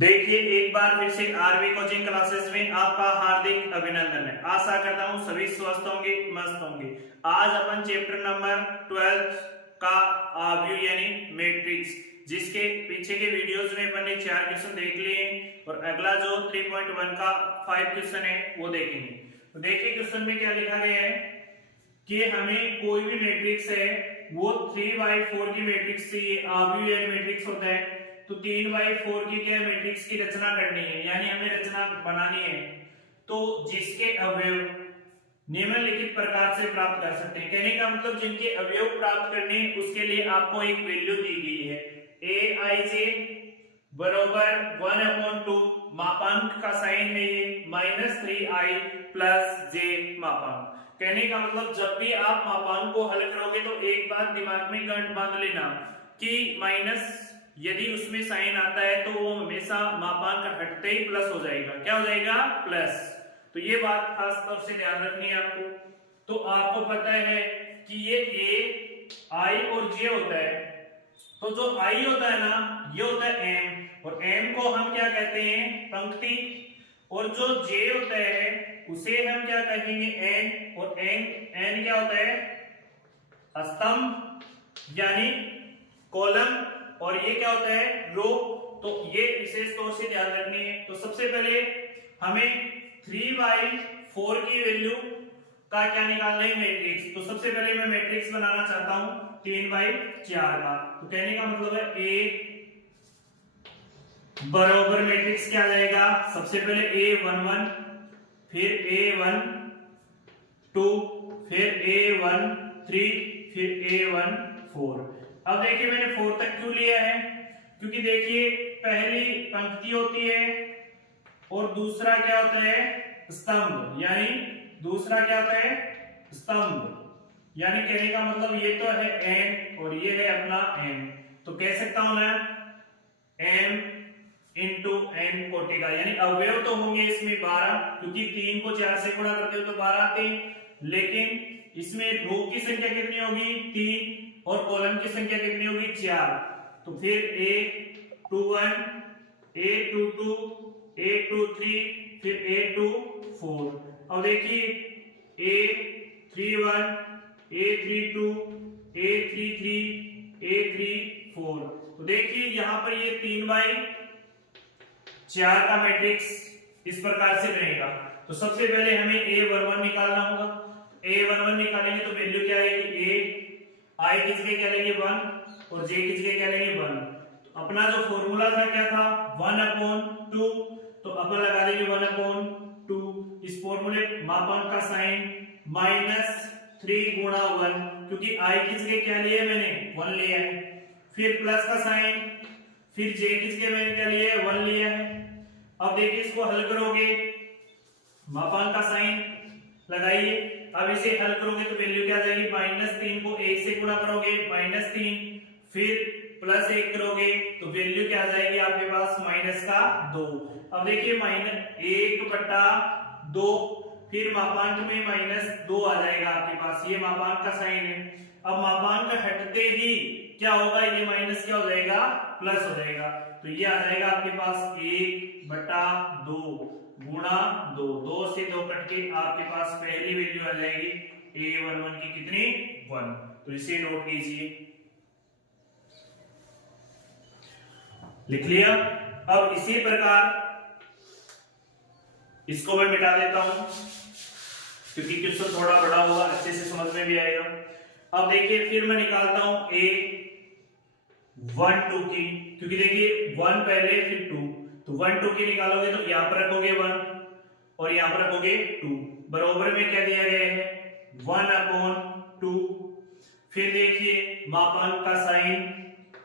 देखिए एक बार फिर से आरवी कोचिंग क्लासेस में आपका हार्दिक अभिनंदन है। आशा करता हूँ सभी स्वस्थ होंगे, मस्त होंगे। आज अपन चैप्टर नंबर 12 का व्यू यानी मैट्रिक्स, जिसके पीछे के वीडियोस में अपन ने 4 क्वेश्चन देख लिए और अगला जो 3.1 का 5 क्वेश्चन है वो देखेंगे। तो देखिए क्वेश्चन में क्या लिखा गया है कि हमें कोई भी मैट्रिक्स है वो 3/4 की मैट्रिक्स चाहिए। व्यू यानी मैट्रिक्स होता है तो 3/4 की क्या मैट्रिक्स की रचना करनी है, यानी हमें रचना बनानी है। तो जिसके अवयव निम्नलिखित प्रकार से प्राप्त कर सकते हैं। कहने का मतलब जिनके अवयव प्राप्त करने हैं उसके लिए आपको एक वैल्यू दी गई है aij बराबर 1/2 मापांक का साइन है ये -3i + j मापांक। कहने का मतलब जब भी आप मापांक को हल करोगे तो एक बात दिमाग में गांठ बांध लेना कि माइनस यदि उसमें साइन आता है तो वो हमेशा मापांक हटते ही प्लस हो जाएगा। क्या हो जाएगा? प्लस। तो ये बात खास तौर से ध्यान रखनी है आपको। तो आपको पता है कि ये ए आई और जे होता है। तो जो आई होता है ना ये होता है एम, और एम को हम क्या कहते हैं? पंक्ति। और जो जे होता है उसे हम क्या कहेंगे? एन। और एन क्या होता है? स्तंभ यानी कॉलम। और ये क्या होता है? रो। तो ये विशेष तौर से ध्यान रखनी है। तो सबसे पहले हमें 3/4 की वैल्यू का क्या निकालना है? मैट्रिक्स। तो सबसे पहले मैं मैट्रिक्स बनाना चाहता हूं 3/4 का। तो कहने का मतलब है ए बराबर मैट्रिक्स क्या आ जाएगा? सबसे पहले A11, फिर A12, फिर A13, फिर A14। अब देखिए मैंने 4 तक क्यों लिया है? क्योंकि देखिए पहली पंक्ति होती है और दूसरा क्या होता है? स्तंभ। यानी दूसरा क्या होता है? स्तंभ। यानी कहने का मतलब ये तो है n और ये है अपना n। तो कह सकता हूं मैं m इंटू n कोटि का, यानी अवयव तो होंगे इसमें 12, क्योंकि 3 को 4 से गुणा करते हो तो 12 आते हैं। लेकिन इसमें रो की संख्या कितनी होगी? 3, और कॉलम की संख्या कितनी होगी? 4। तो फिर A21, A22, A23, फिर A24। अब देखिए A31, A32, A33, A34। तो देखिए यहां पर ये 3/4 का मैट्रिक्स इस प्रकार से बनेगा। तो सबसे पहले हमें A11 निकालना होगा। A11 निकालेंगे तो वैल्यू क्या आएगी? A आई की जगह क्या लेंगे? 1, और जे की जगह क्या लेंगे? 1। तो अपना जो फॉर्मूला था क्या था? 1/2। तो अपन लगा देंगे 1/2। इस फॉर्मूले मापांक का साइन -3 गुणा 1, क्योंकि आई की जगह क्या लिया मैंने? 1 लिया है। फिर प्लस का साइन, फिर जे की जगह मैंने क्या लिया है? 1 लिया है। अब देखिए इसको हल करोगे, मापांक का साइन लगाइए। अब इसे हल करोगे तो वैल्यू क्या आ जाएगी? -3 को 1 से गुणा करोगे -3, फिर +1 करोगे तो वैल्यू क्या आ जाएगी आपके पास? -2। अब देखिए -1/2, फिर मापांक में -2 आ जाएगा आपके पास। ये मापांक का साइन है। अब मापांक हटते ही क्या होगा? ये माइनस क्या हो जाएगा? प्लस हो जाएगा। तो ये आ जाएगा आपके पास 1/2 गुणा 2। 2 से 2 कट के आपके पास पहली वैल्यू आ जाएगी A11 की कितनी? 1। तो इसे नोट कीजिए। लिख लिया। अब इसी प्रकार इसको मैं मिटा देता हूं क्योंकि क्वेश्चन थोड़ा बड़ा होगा, अच्छे से समझ में भी आएगा। अब देखिए फिर मैं निकालता हूं A12 की, क्योंकि देखिए 1 पहले फिर 2। तो 1 2 की निकालोगे तो यहां पर रखोगे 1 और यहां पर रखोगे 2। बराबर में क्या दिया गया है? 1/2। फिर देखिए मापांक का साइन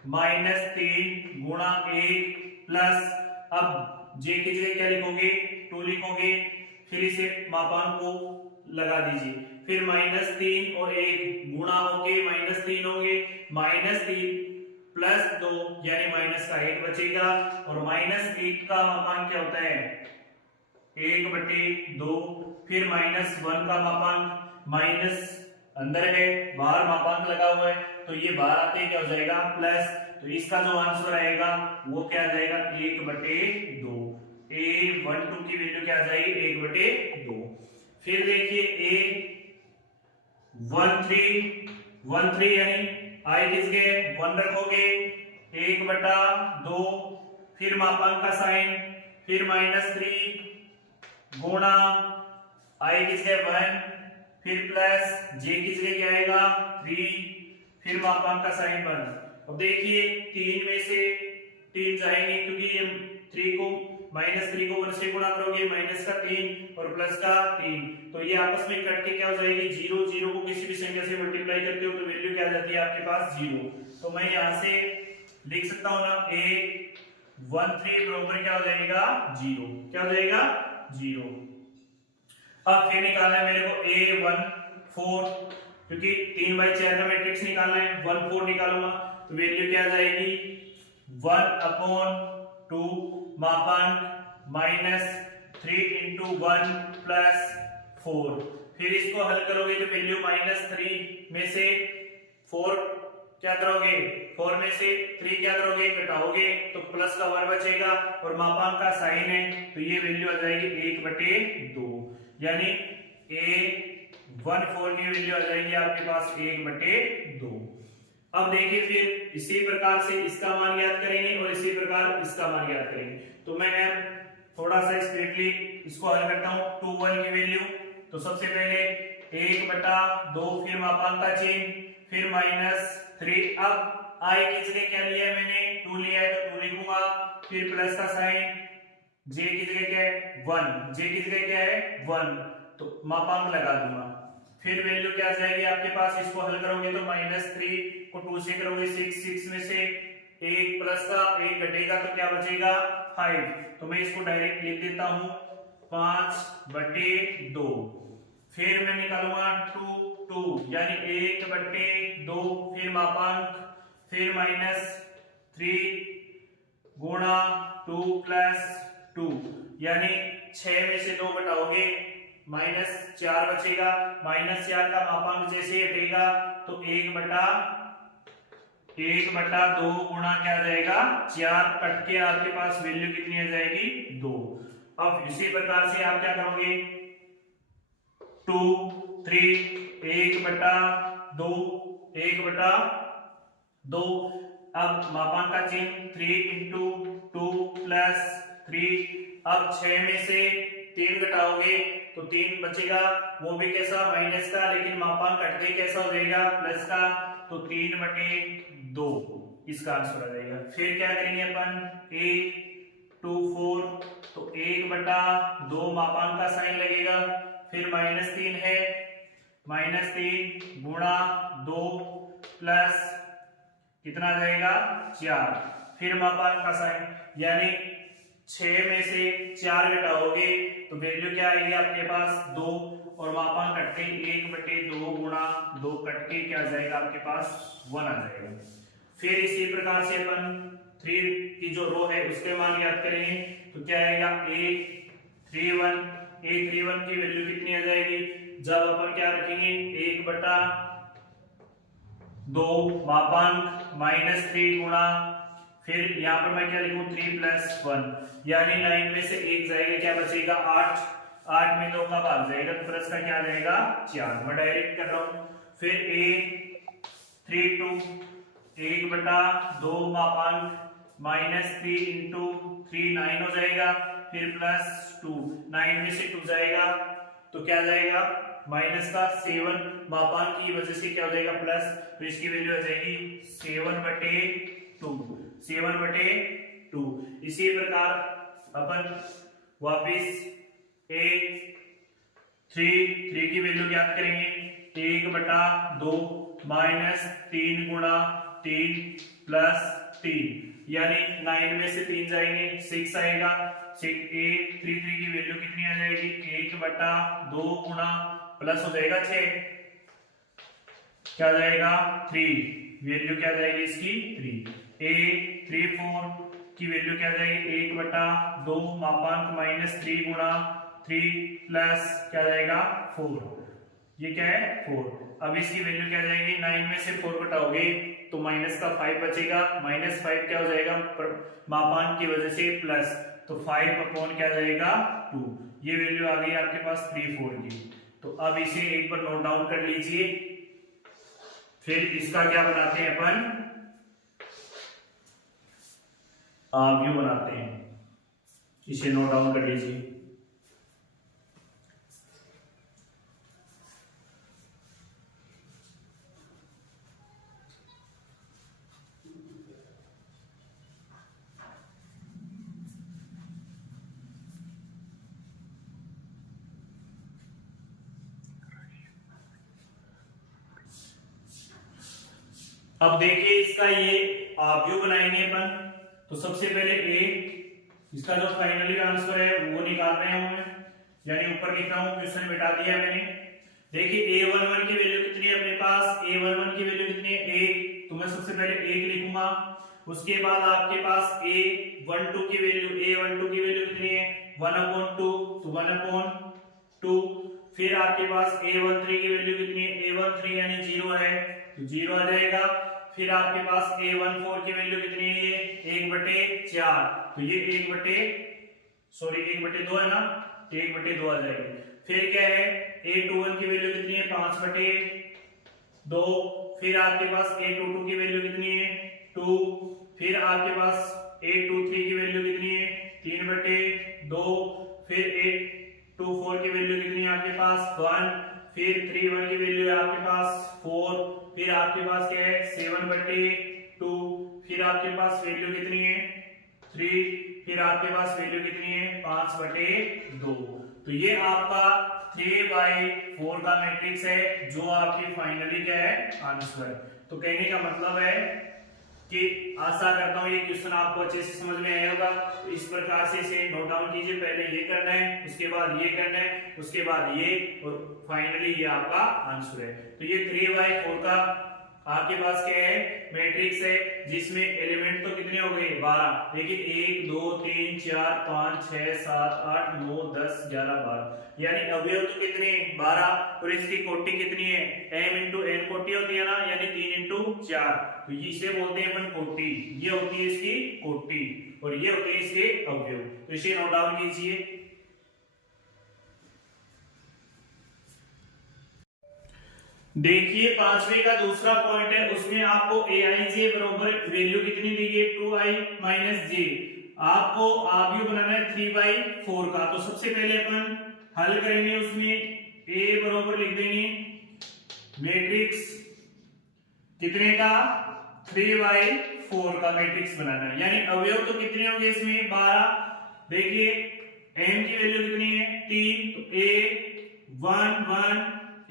-3 गुणा 1 प्लस, अब जे की जगह क्या लिखोगे? 2 लिखोगे। फिर इसे मापांक को लगा दीजिए। फिर -3 और 1 गुणा होके -3 होंगे, -3 + 2 यानी -1 बचेगा। और -1 का मापांक क्या होता है? 1/2। फिर -1 का मापांक माइनस अंदर है, बाहर मापांक लगा हुआ है तो ये बाहर आते ही क्या हो जाएगा प्लस, तो इसका जो आंसर आएगा वो क्या आ जाएगा 1/2। A12 की वैल्यू क्या आ जाएगी 1/2। फिर देखिए A13 यानी आई किस गए 1 रखोगे 1/2, फिर मापांक का साइन, फिर -3 गुणा आई किस गए 1, फिर प्लस जे किस गए क्या आएगा 3, फिर मापांक का साइन 1। अब देखिए 3 में से 3 जाएंगे क्योंकि ये 3 को -3 को 1 से गुणा करोगे माइनस का 3 और प्लस का 3, तो ये आपस में कट के क्या हो जाएगी 0। 0 को किसी भी संख्या से मल्टीप्लाई करते हो तो वैल्यू क्या आ जाती है आपके पास 0। तो मैं यहां से लिख सकता हूं ना A13 बराबर क्या हो जाएगा 0, क्या हो जाएगा 0। अब फिर निकालना है मेरे को A14, क्योंकि 3/4 का मैट्रिक्स निकालना है, 14 निकालूंगा तो वैल्यू क्या आ जाएगी 1/2 मापांक -3 × 1 + 4। फिर इसको हल करोगे तो वैल्यू -3 में से 4 क्या करोगे 4 में से 3 क्या करोगे घटाओगे तो प्लस का 1 बचेगा और मापांक का साइन है तो ये वैल्यू आ जाएगी 1/2, यानी A14 की वैल्यू आ जाएगी आपके पास 1/2। अब देखिए फिर इसी प्रकार से इसका मान ज्ञात करेंगे और इसी प्रकार इसका मान ज्ञात करेंगे। तो मैं थोड़ा सा स्पीडली इसको हल करता हूं। 2 1 की वैल्यू, तो सबसे पहले 1/2, फिर मापांक का चिन्ह, फिर -3। अब आई किस जगह क्या लिया है मैंने 2 लिया है तो 2 लिखूंगा, फिर प्लस का साइन, जे की जगह क्या है 1, जे की जगह क्या है 1 तो मापांक लगा दूंगा। फिर वैल्यू क्या आ जाएगी आपके पास, इसको हल करोगे तो -3 को 2 से करोगे 6, 6 में से 1 प्लस का 1 घटेगा तो क्या बचेगा 5। तो मैं इसको डायरेक्ट लिख देता हूं 5/2। फिर मैं निकालूंगा 2 यानी 1/2, फिर मापांक, फिर -3 गुणा 2 + 2 यानी 6 में से 2 घटाओगे -4 बचेगा। -4 का मापांक जैसे हटेगा तो 1/2 गुणा क्या आ जाएगा 4, कट के आपके पास वैल्यू कितनी आ जाएगी 2। अब इसी प्रकार से आप क्या करोगे 2 3 1/2 1/2। अब मापांक का चिन्ह 3 × 2 + 3। अब 6 में से 3 घटाओगे तो 3 बचेगा, वो भी कैसा माइनस का, लेकिन मापांक घटते कैसा हो जाएगा प्लस का, तो 3/2 इसका आंसर आ जाएगा। फिर क्या करेंगे अपन A24, तो 1/2 मापांक का साइन लगेगा, फिर -3 है, -3 गुणा 2 प्लस कितना आ जाएगा 4, फिर मापांक का साइन, यानी 6 में से 4 घटाओगे तो वैल्यू क्या आएगी आपके पास 2 और मापांक कटते 1/2 गुणा 2 कट के क्या आ जाएगा आपके पास 1 आ जाएगा। फिर इसी प्रकार से अपन 3 की जो रो है उसके मान ज्ञात करेंगे तो क्या आएगा A31 की वैल्यू कितनी आ जाएगी, जब अपन क्या रखेंगे 1/2 मापांक -3 गुणा, फिर यहाँ पर मैं क्या लिखूं 3 + 1 यानी 9 में से 1 जाएगा क्या बचेगा 8, 8 में 2 का भाग जाएगा तो प्लस का क्या आ जाएगा 4, मैं डायरेक्ट कर रहा हूं। फिर A32 1/2 मापांक -3 × 3 9 हो जाएगा, फिर +2 9 में से 2 जाएगा तो क्या जाएगा माइनस का 7 मापांक की वजह से क्या हो जाएगा प्लस, तो इसकी वैल्यू आ जाएगी 7/2। इसी प्रकार अपन वापिस A3 की वैल्यू ज्ञात करेंगे 1/2 -3 गुणा 3 + 3 यानी 9 में से 3 जाएंगे 6 आएगा। A33 की वैल्यू कितनी आ जाएगी 1/2 गुणा प्लस हो जाएगा 6 क्या जाएगा 3, वैल्यू क्या जाएगी इसकी 3। A34 की वैल्यू क्या जाएगी 1/2 मापांक -3 गुणा 3 प्लस क्या जाएगा 4, ये क्या है 4। अब इसकी वैल्यू क्या जाएगी, 9 में से 4 घटाओगे तो माइनस का 5 बचेगा, -5 क्या हो जाएगा मापांक की वजह से प्लस, तो 5 अपॉन क्या जाएगा 2, ये वैल्यू आ गई आपके पास 3 4 की। तो अब इसे एक बार नोट डाउन कर लीजिए, फिर इसका क्या बनाते हैं अपन, व्यू बनाते हैं, इसे नोट डाउन कर लीजिए। अब देखिए इसका ये व्यू बनाएंगे अपन, तो सबसे पहले ए, इसका जो फाइनली आंसर है वो निकाल रहे हैं हम, यानी ऊपर लिख रहा हूं, क्वेश्चन मिटा दिया मैंने। देखिए a11 की वैल्यू कितनी है अपने पास, a11 की वैल्यू कितनी है 1, तो मैं सबसे पहले 1 लिखूंगा। उसके बाद आपके पास a12 की वैल्यू, a12 की वैल्यू कितनी है 1/2, तो 1/2। फिर आपके पास a13 की वैल्यू कितनी है, a13 यानी 0 है तो 0 आ जाएगा। फिर आपके पास a14 की वैल्यू कितनी है, ये 1/4, तो ये 1/2 है ना, 1/2 आ जाएगी। फिर क्या है a21 की वैल्यू कितनी है 5/2। फिर आपके पास a22 की वैल्यू कितनी है 2। फिर आपके पास a23 की वैल्यू कितनी है 3/2। फिर a24 की वैल्यू कितनी है आपके पास 1। फिर 31 की वैल्यू है आपके पास 4। फिर आपके पास क्या है 7/2। फिर आपके पास वैल्यू कितनी है 3। फिर आपके पास वैल्यू कितनी है 5/2। तो ये आपका 3/4 का मैट्रिक्स है, जो आपकी फाइनली क्या है आंसर। तो कहने का मतलब है कि आशा करता हूं ये क्वेश्चन आपको अच्छे से समझ में आया होगा। तो इस प्रकार से इसे नोट डाउन कीजिए, पहले ये करना है, उसके बाद ये करना है, उसके बाद ये, और फाइनली ये आपका आंसर है। तो ये 3/4 का आपके पास क्या है मैट्रिक्स है, जिसमें एलिमेंट तो कितने हो गए 12, लेकिन 1 2 3 4 5 6 7 8 9 10 11 12, यानी अवयव तो कितने 12, और इसकी कोटि कितनी है m इंटू n कोटि होती है ना, यानी 3 इंटू 4, तो इसे बोलते हैं अपन कोटि। ये होती है इसकी कोटि और ये होते हैं इसके अवयव। तो इसे नोट डाउन कीजिए। देखिए पांचवे का दूसरा पॉइंट है, उसमें आपको aij बराबर वैल्यू कितनी दी गई 2i माइनस जे, आपको आव्यूह बनाना है 3/4 का। तो सबसे पहले अपन हल करेंगे, उसमें a बराबर लिख देंगे मैट्रिक्स कितने का 3/4 का मैट्रिक्स बनाना है, यानी अवयव तो कितने होंगे इसमें 12। देखिए m की वैल्यू कितनी है 3, तो a11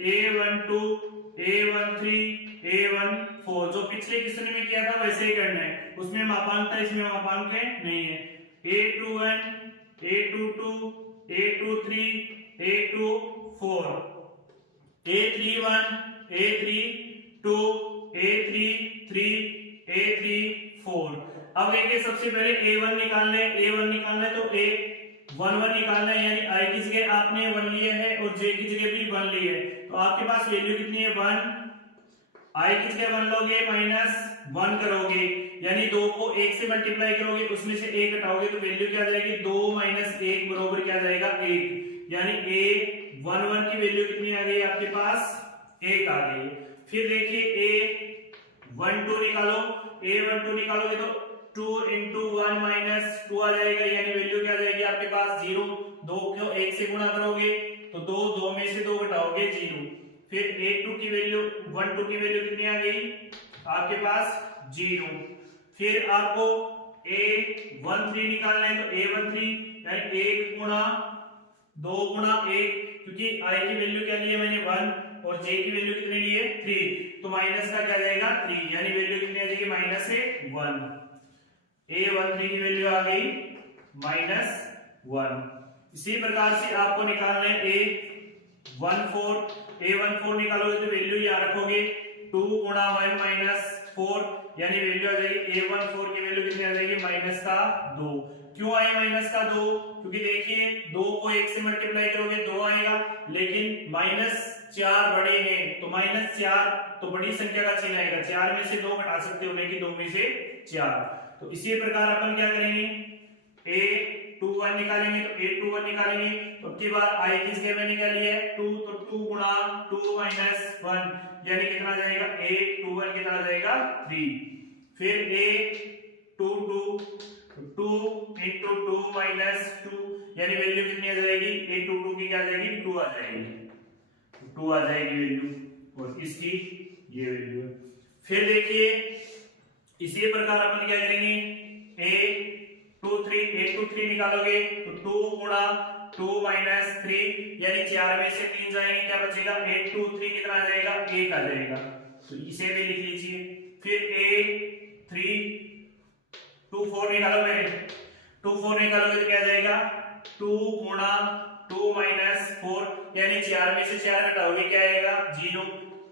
a12 a13 a14, जो पिछले क्वेश्चन में किया था वैसे ही करना है, उसमें मापांक था इसमें मापांक नहीं है। a21 a22 a23 a24 a31 a32 a33 a34। अब देखिए सबसे पहले a1 निकालना है, तो a11 निकालना है, यानी i की जगह आपने 1 लिया है और j की जगह भी 1 ली है, तो आपके पास वैल्यू कितनी है 1। i की जगह 1 लोगे -1 करोगे, यानी 2 को 1 से मल्टीप्लाई करोगे, उसमें से 1 हटाओगे तो वैल्यू क्या आ जाएगी 2 - 1 बराबर क्या आ जाएगा 1, यानी a11 की वैल्यू कितनी आ गई आपके पास 1 आ गई। फिर देखिए a12 निकालोगे तो 2 इंटू 1 माइनस 2 आ जाएगा, यानी वैल्यू क्या आ जाएगी आपके पास 0। 2 को 1 से गुणा करोगे तो 2 में से 2 घटाओगे 0। फिर a2 की वैल्यू 12 की वैल्यू कितनी आ गई आपके पास 0। फिर आपको a13 निकालना है, तो a13 यानी 1 गुणा 2 गुणा 1, क्योंकि i की वैल्यू क्या ली है मैंने 1 और j की वैल्यू कितनी ली है 3, तो माइनस का क्या जाएगा 3, यानी वैल्यू कितनी आ जाएगी -1। a13 की वैल्यू आ गई -1। इसी प्रकार से आपको निकालना है a14 निकालोगे तो वैल्यू यहां रखोगे 2 गुणा 1 -4, यानी वैल्यू आ जाएगी a14 की वैल्यू कितनी आ जाएगी -2। क्यों आई -2? क्योंकि देखिए 2 को 1 से मल्टीप्लाई करोगे 2 आएगा, लेकिन -4 बड़े हैं तो -4 तो बड़ी संख्या का चिन्ह आएगा, 4 में से 2 घटा सकते हो लेकिन 2 में से 4। तो इसी प्रकार अपन क्या करेंगे, a21 निकालेंगे तो a21 निकालेंगे तो अब की बार i किस के में निकाली है 2, तो 2 गुणा 2 माइनस 1 यानी कितना जाएगा a21 कितना जाएगा 3। फिर a22 2 into 2 minus 2 यानी वैल्यू कितनी आ जाएगी a22 की क्या आ जाएगी 2 आ जाएगी, 2 आ जाएगी वैल्यू और इसकी ये वैल्यू है। फिर देखिए इसी प्रकार अपन क्या करेंगे a23 निकालोगे तो 2 गुणा 2 माइनस 3 यानी 4 में से 3 जाएंगे, क्या बचेगा a23 कितना आ जाएगा 1 आ जाएगा, तो इसे भी लिख लीजिए। फिर a24 निकालो मेरे, 24 निकालोगे तो क्या आ जाएगा 2 गुणा 2 माइनस 4 यानी 4 में से 4 घटाओगे क्या आएगा 0,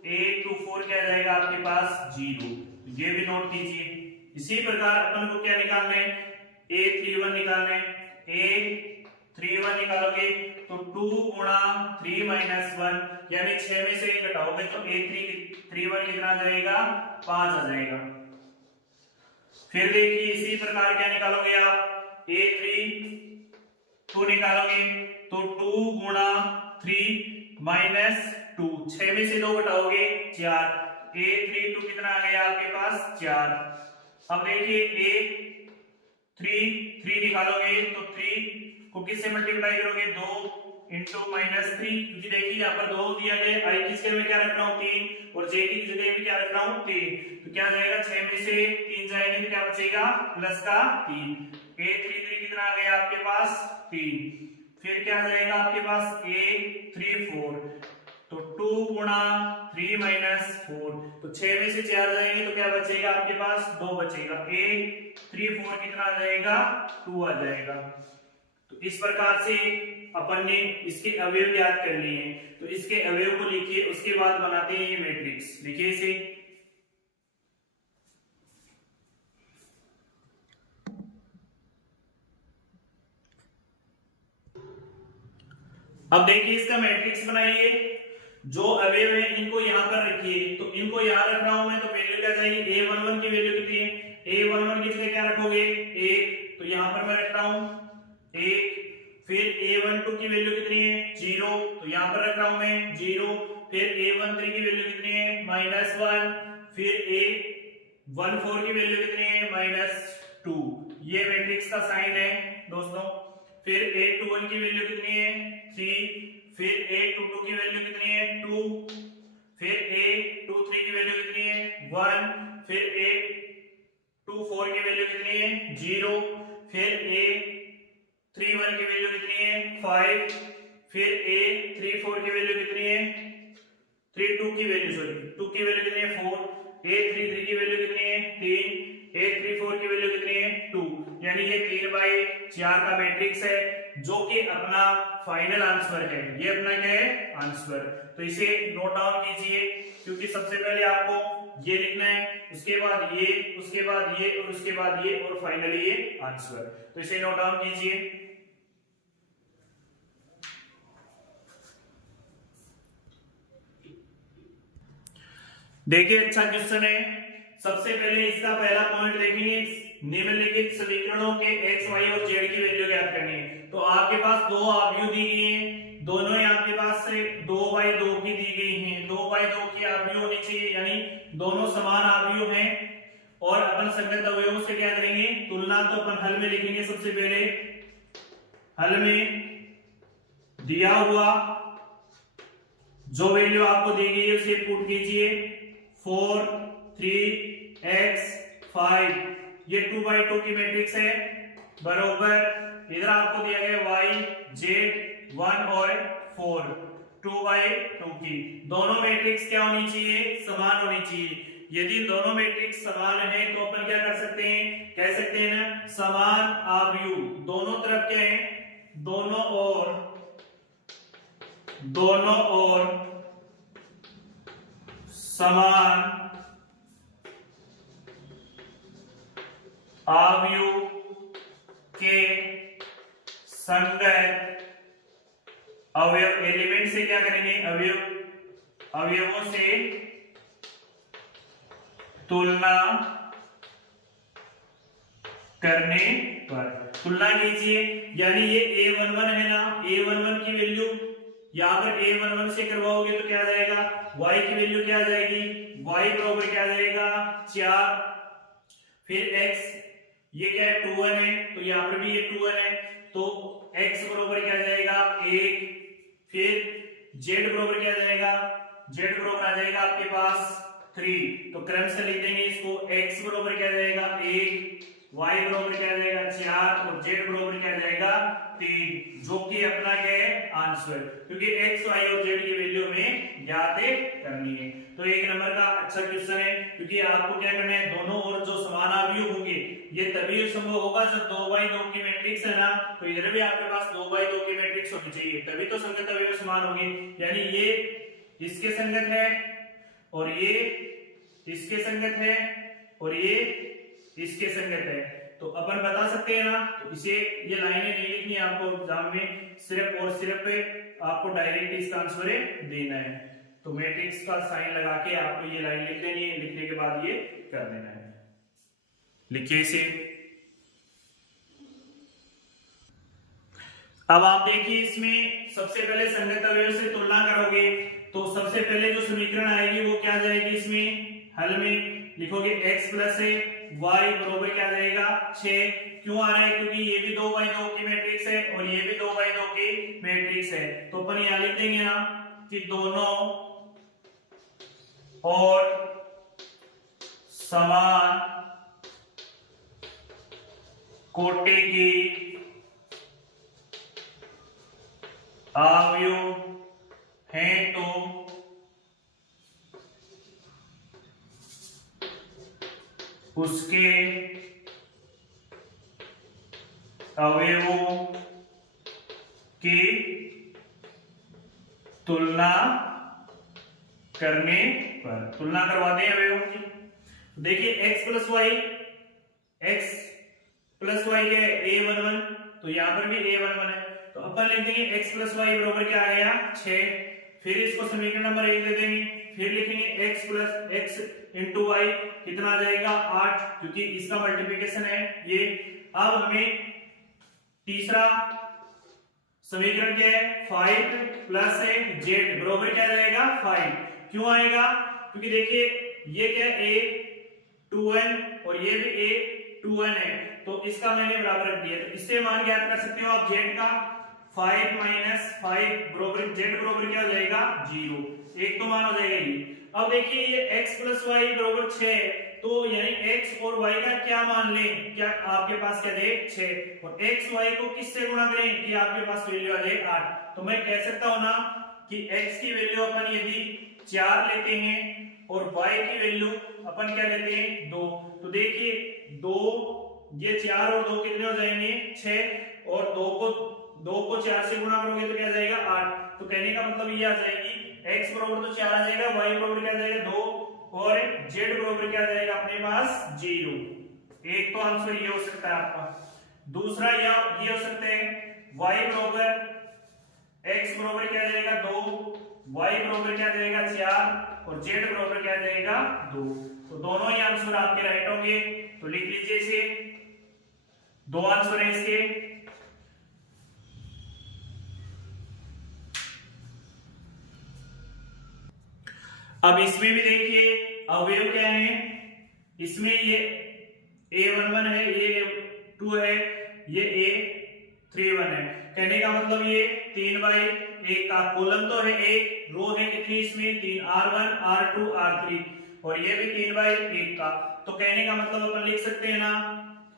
a24 क्या आ जाएगा आपके पास 0, ये भी नोट कीजिए। इसी प्रकार अपन को क्या निकालना है a31 निकालना है, a31 निकालोगे तो 2 गुणा 3 माइनस 1 यानी 6 में से 1 घटाओगे तो a31 कितना आ जाएगा 5 आ जाएगा। फिर देखिए इसी प्रकार क्या निकालोगे आप a32 निकालोगे तो 2 गुणा 3 माइनस 2 6 में से 2 घटाओगे 4, a32 कितना आ गया आपके पास 4। अब देखिए a33 निकालोगे तो 3 को किससे मल्टीप्लाई करोगे 2 इंटू -3 क्योंकि देखिए यहाँ पर 2 दिया गया, आई किसके में क्या रख रहा हूँ 3 और j की जगह में क्या रख रहा हूँ 3, तो क्या जाएगा 6 में से 3 जाएंगे तो क्या बचेगा प्लस का 3, a33 कितना आ गया आपके पास 3। फिर क्या जाएगा आपके पास a34 तो 2 गुणा 3 माइनस 4 तो 6 में से 4 जाएंगे तो क्या बचेगा आपके पास 2 बचेगा, a34 कितना आ जाएगा 2 आ जाएगा। तो इस प्रकार से अपन ने इसके अवयव ज्ञात कर लिए हैं, तो इसके अवयव को लिखिए उसके बाद बनाते हैं ये मैट्रिक्स, लिखिए इसे। अब देखिए इसका मैट्रिक्स बनाइए, जो अवयव है इनको यहां पर रखिए, तो इनको यहां रख रहा हूं मैं तो वैल्यू क्या जाएगी a11 की वैल्यू कितनी है, a11 की जगह क्या रखोगे 1 तो यहां पर मैं रख रहा हूं 1। फिर a12 की वैल्यू कितनी है 0 तो यहां पर रख रहा हूं मैं 0। फिर a13 की वैल्यू कितनी है -1। फिर a14 की वैल्यू कितनी है -2, ये मैट्रिक्स का साइन है दोस्तों। फिर a21 की वैल्यू कितनी है 3। फिर a22 की वैल्यू कितनी है 2। फिर a23 की वैल्यू कितनी है 1। फिर a24 की वैल्यू कितनी है 0। फिर a31 की वैल्यू कितनी है 5। फिर a34 की वैल्यू कितनी है 32 की वैल्यू सॉरी 2 की वैल्यू कितनी है 4। a33 की वैल्यू कितनी है 3। a34 की वैल्यू कितनी है 2, यानी ये 3/4 का मैट्रिक्स है जो कि अपना फाइनल आंसर है, ये अपना क्या है आंसर। तो इसे नोट डाउन कीजिए क्योंकि सबसे पहले आपको ये लिखना है, उसके बाद ये, उसके बाद ये और उसके बाद ये और फाइनली ये आंसर। तो इसे नोट डाउन कीजिए। देखिए अच्छा क्वेश्चन है। सबसे पहले इसका पहला पॉइंट देखेंगे, निम्नलिखित समीकरणों के x, y और z की वैल्यू ज्ञात करनी है। तो आपके पास दो आव्यूह दी गई हैं, दोनों ही आपके पास से 2/2 की दी गई हैं, 2/2 की आव्यूह होनी चाहिए यानी दोनों समान आव्यूह हैं। और अपन संगत अवयवों से क्या करेंगे तुलना, तो अपन हल में लिखेंगे। सबसे पहले हल में दिया हुआ जो वैल्यू आपको दी गई है उसे पुट कीजिए, 4 3 x 5, ये 2/2 की मैट्रिक्स है बरोबर इधर आपको दिया गया y z 1 और 4 2/2 की। दोनों मैट्रिक्स क्या होनी चाहिए समान होनी चाहिए। यदि दोनों मैट्रिक्स समान है तो अपन क्या कर सकते हैं, कह सकते हैं ना समान आव्यूह। दोनों तरफ क्या है दोनों ओर समान आव्यूह के संगत अवयव एलिमेंट से क्या करेंगे, अवयवों से तुलना करने पर तुलना कीजिए, यानी ये a11 है ना, a11 की वैल्यू यहाँ पर a11 से करवाओगे तो क्या आ जाएगा, y की वैल्यू क्या आ जाएगी, y बराबर क्या आ जाएगा 4, फिर x ये क्या है 2n है, तो यहाँ पर भी ये 2n है, तो x बराबर क्या आ जाएगा 1, फिर z बराबर क्या आ जाएगा, z बराबर आ जाएगा आपके पास 3, तो क्रम से लिख देंगे इसको, x बराबर क्या आ जाएगा 1, y बराबर क्या आ जाएगा 4 और z बराबर क्या आ जाएगा 3, जो कि अपना क्या है आंसर, क्योंकि x, y और z की वैल्यू हमें ज्ञात करनी है। तो एक नंबर का अच्छा क्वेश्चन है, क्योंकि आपको क्या करना है, दोनों ओर जो समान अवयव होंगे ये तभी संभव होगा जब 2x2 की मैट्रिक्स है ना, तो इधर भी आपके पास 2x2 की मैट्रिक्स होनी चाहिए, तभी तो संगत अवयव समान होंगे, यानी ये इसके संगत है और ये इसके संगत है और ये इसके संगत है, तो अपन बता सकते हैं ना, तो इसे ये लाइनें नहीं लिखनी है आपको एग्जाम में, सिर्फ और सिर्फ आपको डायरेक्ट इसका आंसर देना है, तो मैट्रिक्स का साइन लगा के आपको ये लाइन लिख देनी है, लिखने के बाद ये कर देना है। लिखिए इसे। अब आप देखिए इसमें सबसे पहले संगत अवयव से तुलना करोगे, तो सबसे पहले जो समीकरण आएगी वो क्या जाएगी, इसमें हल में लिखोगे x प्लस y बराबर क्या जाएगा 6, क्यों आ रहा है, क्योंकि ये भी 2x2 की मैट्रिक्स है और ये भी 2x2 की मैट्रिक्स है, तो अपन यहां लिख देंगे ना कि दोनों और समान कोटि की अवयव हैं, तो उसके अवयवों की तुलना करने पर, तुलना करवाते हैं अवयवों की। देखिए x प्लस वाई के a11, तो यहां पर भी a11 है, तो अपन लिख देंगे x प्लस वाई बराबर क्या आ गया 6, फिर इसको समीकरण नंबर 1 दे देंगे, फिर लिखेंगे x plus x into Y कितना आ जाएगा 8, क्योंकि इसका मल्टीप्लिकेशन है ये। अब हमें तीसरा समीकरण क्या है 5 प्लस z बराबर क्या जाएगा 5, क्यों आएगा, क्योंकि देखिए ये क्या a2n और ये भी a2n है, तो इसका मैंने बराबर रख दिया, तो इससे मान ज्ञात कर सकते हो आप z का, 5 माइनस 5 बराबर z बराबर क्या हो जाएगा 0, एक तो मान हो जाएगा ये। अब देखिए ये x प्लस वाई बराबर 6, तो यानी x और y का क्या मान लें, क्या आपके पास क्या दे 6, और x y को किससे गुणा करें कि आपके पास वैल्यू आ जाए 8, तो मैं कह सकता हूं ना कि x की वैल्यू अपन यदि 4 लेते हैं और y की वैल्यू अपन क्या लेते हैं 2, तो देखिए 2 ये 4 और 2 कितने हो जाएंगे 6, और 2 को 4 से गुणा करोगे तो क्या जाएगा 8, तो कहने का मतलब ये आ जाएगी x बराबर तो 4 आ जाएगा, y बराबर क्या जाएगा 2 और z बराबर क्या जाएगा अपने पास 0, एक तो आंसर ये हो सकता है आपका। दूसरा ये हो सकते हैं y बराबर x बराबर क्या जाएगा 2, y बराबर क्या जाएगा 4 और z बराबर क्या जाएगा 2, तो दोनों ही आंसर आपके राइट होंगे, तो लिख लीजिए इसे, दो आंसर है इसके। अब इसमें भी देखिए अवयव क्या है, इसमें ये a11 है, ये a2 है, ये a31 है, कहने का मतलब ये 3/1 का कॉलम तो है एक, रो है कितनी इसमें 3, r1 r2 r3, और ये भी 3/1 का, तो कहने का मतलब अपन लिख सकते हैं ना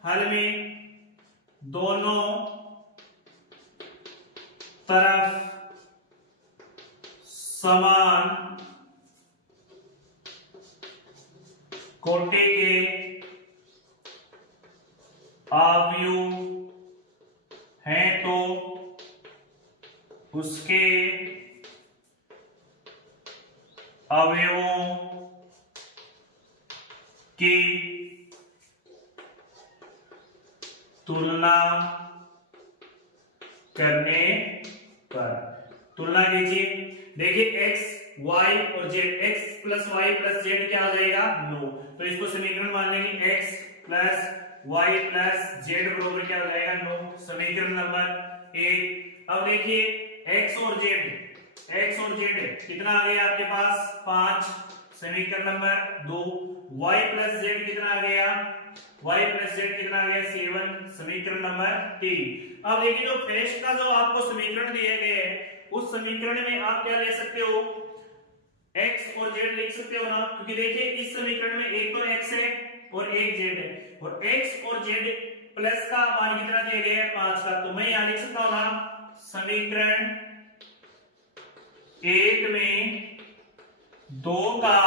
हल में दोनों तरफ समान कोटि के अवयव हैं, तो उसके अवयवों की तुलना करने पर, तुलना कीजिए, देखिए x y और z, x plus Y plus Z क्या हो जाएगा 9, तो इसको समीकरण मान लेंगे x plus Y plus Z बराबर क्या हो जाएगा 9, समीकरण नंबर 1। अब देखिए x और z कितना आ गया आपके पास 5, समीकरण नंबर 2, y प्लस जेड कितना आ गया, y प्लस जेड कितना आ गया 7, समीकरण नंबर 3। अब देखिए जो फेस्ट का जो आपको समीकरण दिए गए हैं उस समीकरण में आप क्या ले सकते हो, x और z लिख सकते हो ना, क्योंकि देखिए इस समीकरण में एक तो x है और एक z है, और x और z प्लस का मान कितना दिया गया है 5 का, तो मैं यहां लिख सकता हूं ना समीकरण 1 में 2 का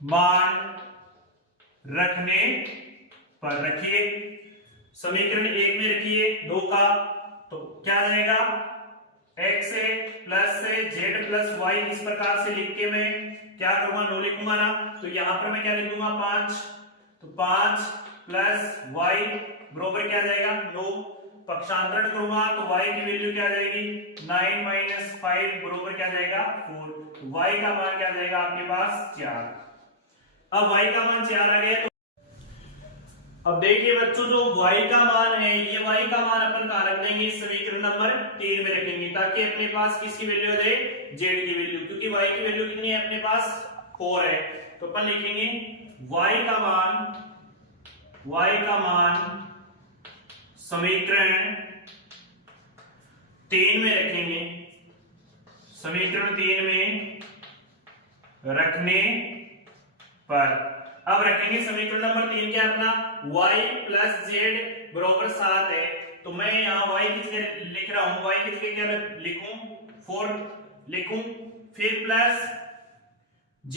मान रखने पर, रखिए समीकरण 1 में रखिए 2 का, तो क्या आ जाएगा x है प्लस से z प्लस y, इस प्रकार से लिख के मैं क्या करूंगा 9 लिखूंगा ना, तो यहां पर मैं क्या लिख दूंगा 5, तो 5 प्लस y बराबर क्या आ जाएगा 9, पक्षांतरण करूंगा तो y की वैल्यू क्या आ जाएगी 9 माइनस 5 बराबर क्या आ जाएगा 4, तो y का मान क्या आ जाएगा आपके पास 4। अब y का मान 4 आ गया, तो अब देखिए बच्चों जो y का मान है ये y का मान अपन कहां रख देंगे, समीकरण नंबर 3 में रखेंगे, ताकि अपने पास किसकी वैल्यू आ जाए z की वैल्यू, क्योंकि y की वैल्यू कितनी है अपने पास 4 है, तो अपन लिखेंगे y का मान समीकरण 3 में रखेंगे, समीकरण 3 में रखने पर, अब रखेंगे समीकरण नंबर 3 क्या अपना y प्लस जेड बराबर 7 है, तो मैं यहाँ y की जगह लिख रहा हूं, y की जगह क्या लिखूं 4 लिखूं, फिर प्लस z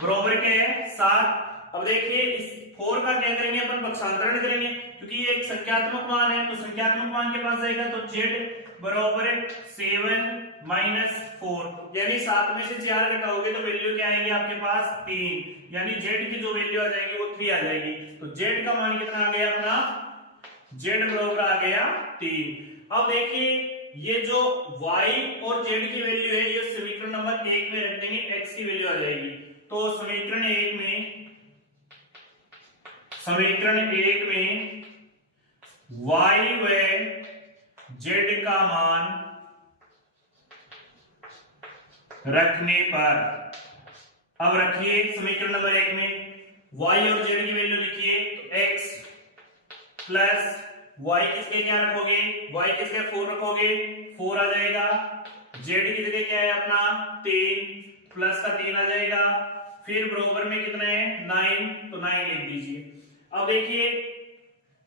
बराबर क्या है 7। अब देखिए इस 4 का क्या करेंगे अपन पक्षांतरण करेंगे, क्योंकि ये एक संख्यात्मक मान है, तो संख्यात्मक मान के पास जाएगा, तो z बराबर 7 माइनस 4, यानी 7 में से 4 घटाओगे तो वैल्यू क्या आएगी आपके पास 3, यानी z की जो वैल्यू आ जाएगी वो 3 आ जाएगी, तो z का मान कितना आ गया अपना, z बराबर आ गया 3। अब देखिए ये जो y और z की वैल्यू है ये समीकरण नंबर 1 में रख देंगे, x की वैल्यू आ जाएगी, तो समीकरण 1 में y व z का मान रखने पर, अब रखिए समीकरण नंबर 1 में y और z की वैल्यू लिखिए, तो x प्लस y किसके क्या रखोगे, y किसके 4 रखोगे 4 आ जाएगा, z की जगह क्या है अपना 3 प्लस का 3 आ जाएगा, फिर बराबर में कितना है 9, तो 9 लिख दीजिए। अब देखिए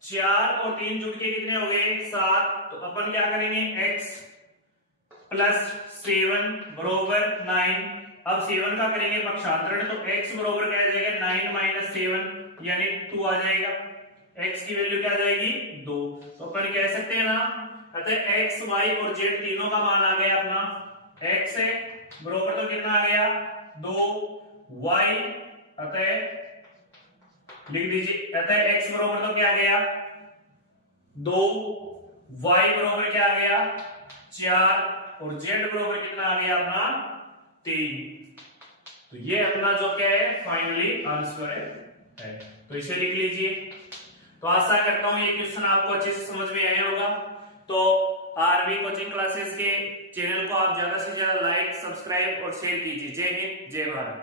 4 और 3 जुड़ के कितने हो गए 7, तो अपन क्या करेंगे x प्लस 7 बराबर 9, अब 7 का करेंगे पक्षांतरण, तो x बराबर क्या आ जाएगा 9 माइनस 7 यानी 2 आ जाएगा, x की वैल्यू क्या आ जाएगी 2, तो अपन कह सकते हैं ना, अतः x y और z तीनों का मान आ गया अपना, x है बराबर तो कितना आ गया 2 y, अतः लिख दीजिए, अतः x बराबर तो क्या आ गया 2, y बराबर क्या आ गया 4 और z बराबर कितना आ गया अपना 3, तो ये अपना जो क्या है फाइनली आंसर है, तो इसे लिख लीजिए। तो आशा करता हूं ये क्वेश्चन आपको अच्छे से समझ में आया होगा, तो आरबी कोचिंग क्लासेस के चैनल को आप ज्यादा से ज्यादा लाइक सब्सक्राइब और शेयर कीजिए। जय हिंद जय भारत।